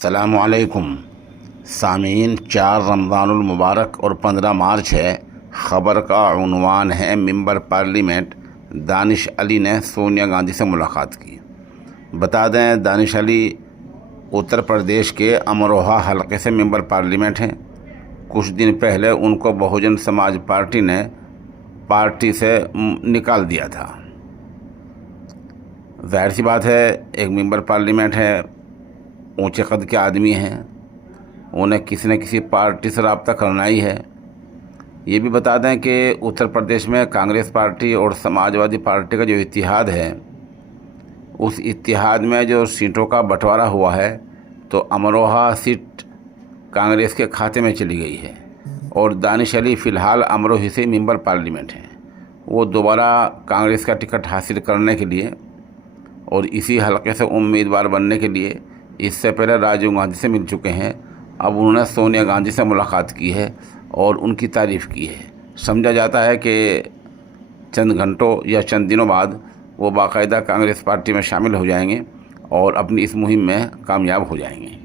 अस्सलामुअलैकुम सामीन। 4 रमज़ानुल मुबारक और 15 मार्च है। ख़बर का उन्वान है मिंबर पार्लियामेंट दानिश अली ने सोनिया गांधी से मुलाकात की। बता दें, दानिश अली उत्तर प्रदेश के अमरोहा हलके से मिंबर पार्लियामेंट हैं। कुछ दिन पहले उनको बहुजन समाज पार्टी ने पार्टी से निकाल दिया था। जाहिर सी बात है, एक मिंबर पार्लियामेंट है, ऊंचे कद के आदमी हैं, उन्हें किसी न किसी पार्टी से रब्ता करना ही है। ये भी बता दें कि उत्तर प्रदेश में कांग्रेस पार्टी और समाजवादी पार्टी का जो इत्तेहाद है, उस इत्तेहाद में जो सीटों का बंटवारा हुआ है, तो अमरोहा सीट कांग्रेस के खाते में चली गई है और दानिश अली फ़िलहाल अमरोही से मेंबर पार्लियामेंट हैं। वो दोबारा कांग्रेस का टिकट हासिल करने के लिए और इसी हलके से उम्मीदवार बनने के लिए इससे पहले राजीव गांधी से मिल चुके हैं। अब उन्होंने सोनिया गांधी से मुलाकात की है और उनकी तारीफ़ की है। समझा जाता है कि चंद घंटों या चंद दिनों बाद वो बाकायदा कांग्रेस पार्टी में शामिल हो जाएंगे और अपनी इस मुहिम में कामयाब हो जाएंगे।